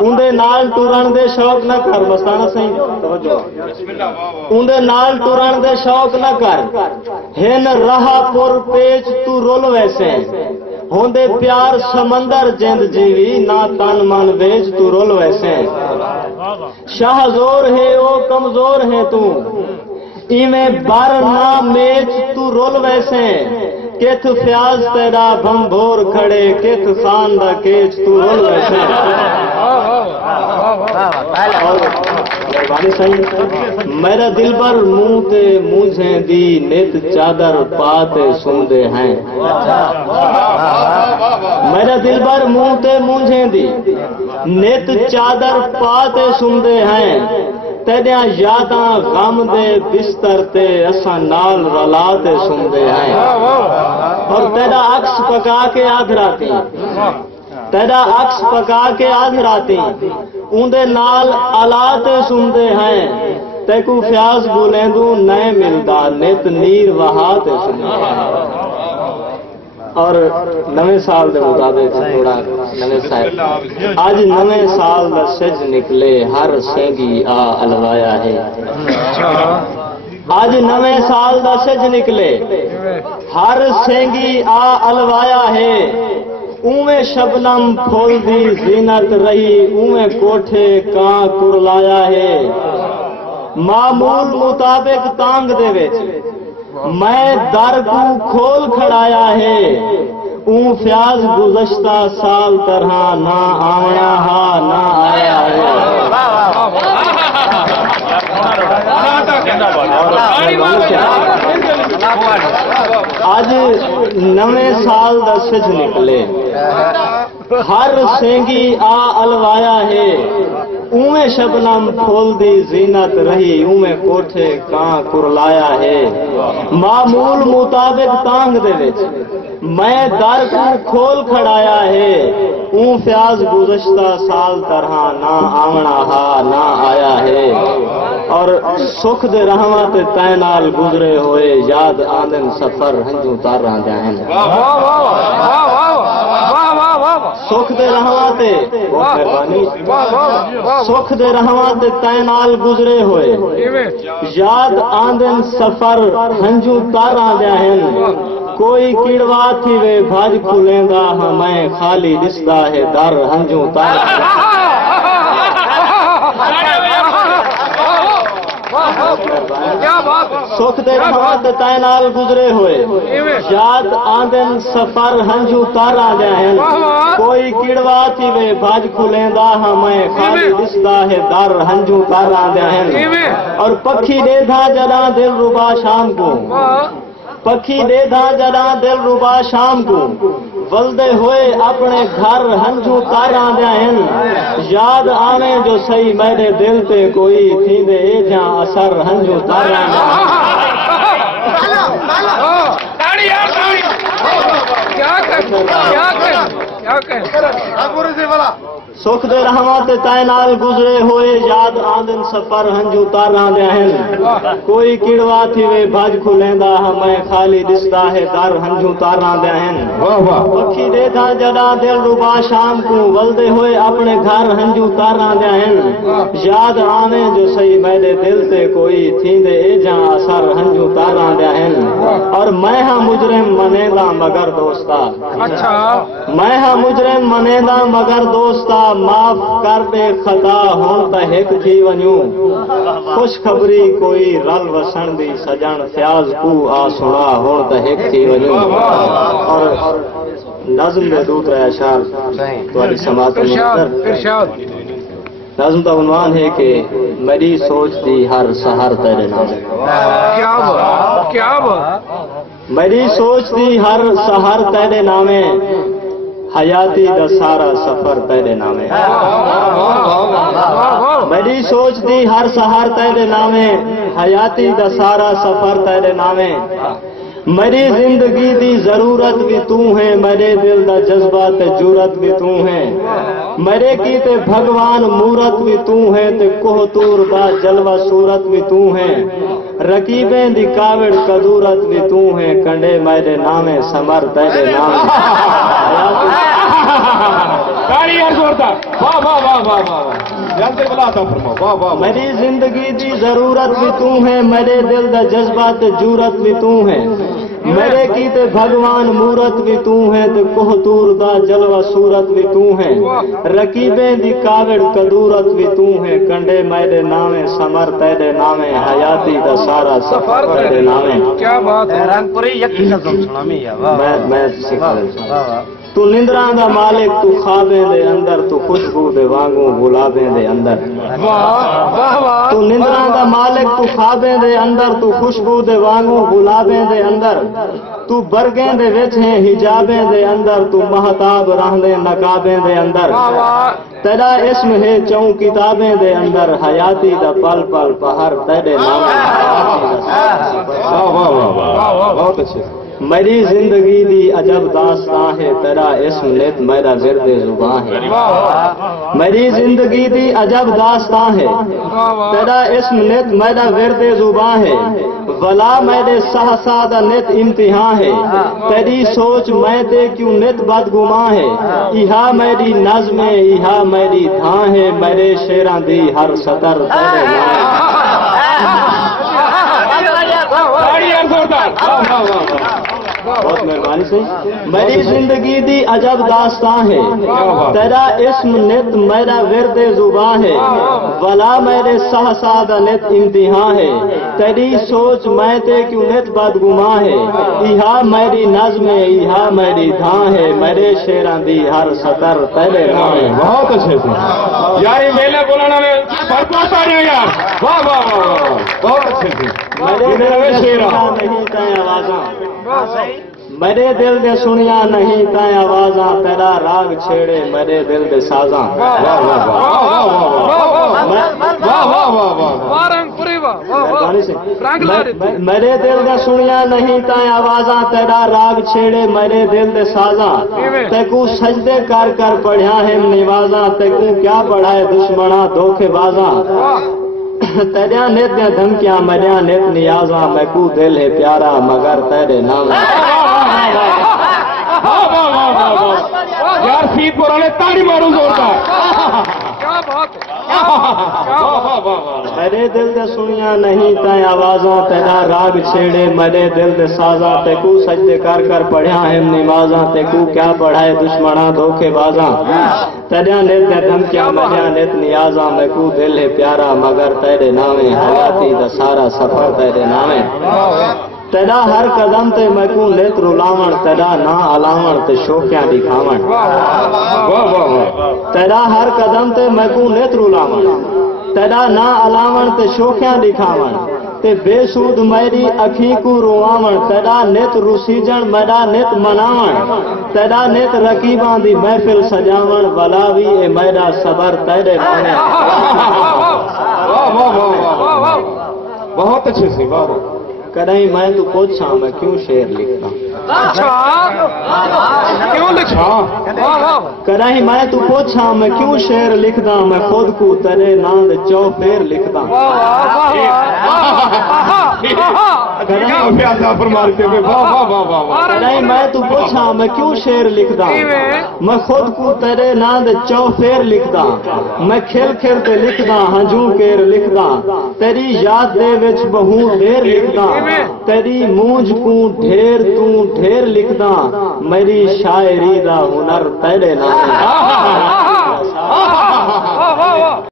اندے نال ٹرن دے شوق نہ کر مستانہ صحیح توجہ اندے نال ٹرن دے شوق نہ کر ہن رہا پر پیچ تو رول ویسے ہوندے پیار سمندر جند جیوی نہ تن من بیچ تو رول ویسے شاہ زور ہے او کمزور ہے تو ایویں بر نہ میچ تو رول ویسے کت فیاض تیرا بمبور کھڑے کت خان دا کیچ تو رول ویسے میرا دل پر منہ تے مجھے دی نت چادر پاتے سوندے ہیں میرا دل پر منہ تے مجھے دی نت چادر پاتے سوندے ہیں تیریاں یاداں غم دے بستر تے اساں نال رلاتے سوندے ہیں اور تیرا عکس پکا کے آدھ راتی تیرا عکس پکا کے آدھ راتی اندے نال آلاتے سوندے ہیں تے کو فیاض بولیندو نئے ملدا نت نیر وہاتے سوندے ہیں اور نویں سال دے مطابق تھوڑا نویں سال آج نویں سال دا سج نکلے ہر سینگی آ الوایا ہے آج نویں سال دا سج نکلے ہر سینگی آ الوایا ہے اویں شبنم پھول دی زینت رہی اویں کوٹھے کاں کرلایا ہے معمول مطابق تانگ دے وچ میں در کو کھول کھڑایا ہے اون فیاض گزشتہ سال طرح نہ آیا ہا نہ آیا ہے آج نویں سال دا سج نکلے ہر سینگی آ الوایا ہے اویں شبنم پھول دی زینت رہی اویں کوٹھے کاں کرلایا ہے معمول مطابق تانگ دے وچ میں در کو کھول کھڑایا ہے اون فیاض گزشتہ سال طرح نہ آونا ہا نہ آیا ہے اور سکھ دے رہواں تے تے نال گزرے ہوئے یاد آندن سفر ہنجو تاراں دین سکھ دے رہواں تے سکھ دے رہواں تے تے نال گزرے ہوئے یاد آندن سفر ہنجو تاراں دین کوئی کیڑوا تھی وے بھاج کھلیں گا ہمیں خالی دستا ہے در ہنجو تار سکھ دے رہواں تے نال گزرے ہوئے یاد آندن سفر ہنجو تارا دین کوئی کیڑوا تھی وے بھاج کھلیں گا ہمیں خالی دستا ہے در ہنجو تارا دین اور پکھی دے دھا جدا دل ربا شام کو پکھی دے دھا جدا دل ربا شام کو ولدے ہوئے اپنے گھر ہنجو تاراں دین یاد آنے جو صحیح میرے دل تے کوئی تھی دے جہاں اثر ہنجو تاراں سکھ دے رہواں تے تے نال گزرے ہوئے یاد آندن سفر ہنجو تاراں دین کوئی کیڑوا تھی وے بھاج کھلیندا ہمیں خالی دستا ہے در ہنجو تاراں دین پکھی دے تھا جدا دل ربا شام کو ولدے ہوئے اپنے گھر ہنجو تاراں دین یاد آنے جو صحیح میرے دل تے کوئی تھیندے جہاں اثر ہنجو تاراں دین اور میں ہاں مجرم منیدا مگر دوستا میں ہاں مجرم منیدا مگر دوستا معاف کر دے خطا ہون تا ہک تھی ونیوں خوش خبری کوئی رل وسن دی سجن فیاض کو آ سنا ہون تا ہک تھی ونیوں اور نظم میں دوسرا اشعار تمہاری سماعت نظم کا عنوان ہے کہ میری سوچ دی ہر سحر تیرے نام میری سوچ دی ہر سحر تیرے نامے حیاتی دا سارا سفر تیرے نامے میری سوچ دی ہر سحر تیرے نامے حیاتی دا سارا سفر تیرے نامے میری زندگی دی ضرورت بھی تو ہے میرے دل دا جذبہ تے جرت بھی تو ہے میرے کی تے بھگوان مورت بھی تو ہے تے کوہ تور دا جلوہ صورت بھی تو ہے رقیبیں دی کاوڑ قدورت بھی تو ہے کنڈے میرے نامے سمر تیرے نام زوردار واہ واہ واہ واہ واہ جلدی بلا عطا فرماؤ واہ واہ میری زندگی دی ضرورت بھی تو ہے میرے دل دا جذبات جورت بھی تو ہے میرے کی تے بھگوان مورت بھی تو ہے تے کوہتور دا جلوہ صورت بھی تو ہے رکیبیں دی کاوڑ کدورت بھی تو ہے کنڈے میرے نامے سمر تیرے نامے حیاتی دا سارا سفر تیرے نامے کیا بات ہے رنگ پوری یقین نظم سنامی ہے میں سکھا تو نندراں دا مالک تو خوابیں دے اندر تو خوشبو دے وانگوں گلابیں دے اندر تو نندراں دا مالک تو خوابیں دے اندر تو خوشبو دے وانگوں گلابیں دے اندر تو برگیں دے وچ ہیں حجابیں دے اندر تو مہتاب رہندے نقابیں دے اندر تیرا اسم ہے چوں کتابیں دے اندر حیاتی دا پل پل پہر تیرے نامے بہت اچھے میری زندگی دی عجب داستان ہے تیرا اسم نت میرا ورد زبان ہے میری زندگی دی عجب داستان ہے تیرا اسم نت میرا ورد زبان ہے ولا میرے سہسادہ نت امتحان ہے تیری سوچ میں تے کیوں نت بدگمان ہے یہاں میری نظم ہے یہاں میری دھاں ہے میرے شیراں دی ہر سطر تیرے بہت مہربانی سے میری زندگی دی عجب داستان ہے تیرا اسم نت میرا ورد زبان ہے ولا میرے سہسادہ نت امتحان ہے تیری سوچ میں تے کیوں نت بدگمان ہے یہاں میری نظم ہے یہاں میری دھاں ہے میرے شیراں دی ہر سطر تیرے نام ہے بہت اچھے سے یار یہ میلے بولانا میں بھرپور تاڑیاں یار واہ واہ واہ بہت اچھے سے میرے شیراں نہیں تائیں آوازاں میرے دل دے سنیا نہیں تائیں آوازاں تیرا راگ چھیڑے میرے دل دے سازاں میرے دل دے سنیا نہیں تائیں آوازاں تیرا راگ چھیڑے میرے دل دے سازاں تیکو سجدے کر کر پڑھیا ہے نوازاں تیکو کیا پڑھائے دشمنا دھوکے بازاں تیریا نیت دیا دھمکیاں میریا نیت نیازاں میں کو دل ہے پیارا مگر تیرے نام یار سیت پرانے تاڑی مارو زوردار میرے دل دے سنیا نہیں تائیں آوازاں تیرا راگ چھیڑے میرے دل دے سازاں تیکو سجدے کر کر پڑھیا ہے نمازاں تیکو کیا پڑھائے دشمنا دھوکے بازاں تیریا نیت دے دھمکیاں میریا نیت نیازاں میں کو دل ہے پیارا مگر تیرے نامے حیاتی دا سارا سفر تیرے نامے تیرا ہر قدم تے میں کو نیت رلاون تیرا نا علاون تے شوقیاں دکھاون تیرا ہر قدم تے میں کو نیت رلاون تیرا نا علاون تے شوقیاں دکھاون تے بے سود میری اکھی کو رواون تیرا نیت رسیجن میرا نیت مناون تیرا نیت رقیباں دی محفل سجاون ولا بھی اے میرا صبر تیرے نامے بہت اچھے سے واہ کدیں میں تو پوچھاں میں کیوں شعر لکھتا کیوں لکھا کدیں میں تو پوچھاں میں کیوں شعر لکھدا میں خود کو تیرے ناند چوپیر لکھدا کدیں میں تو پوچھاں میں کیوں شعر لکھدا میں خود کو تیرے ناند چوپیر لکھدا میں کھل کھل تے لکھدا ہنجوں کیر لکھدا تیری یاد دے وچ بہوں دیر لکھدا تیری مونج کو ڈھیر تو ڈھیر لکھدا میری شاعری دا ہنر تیرے نام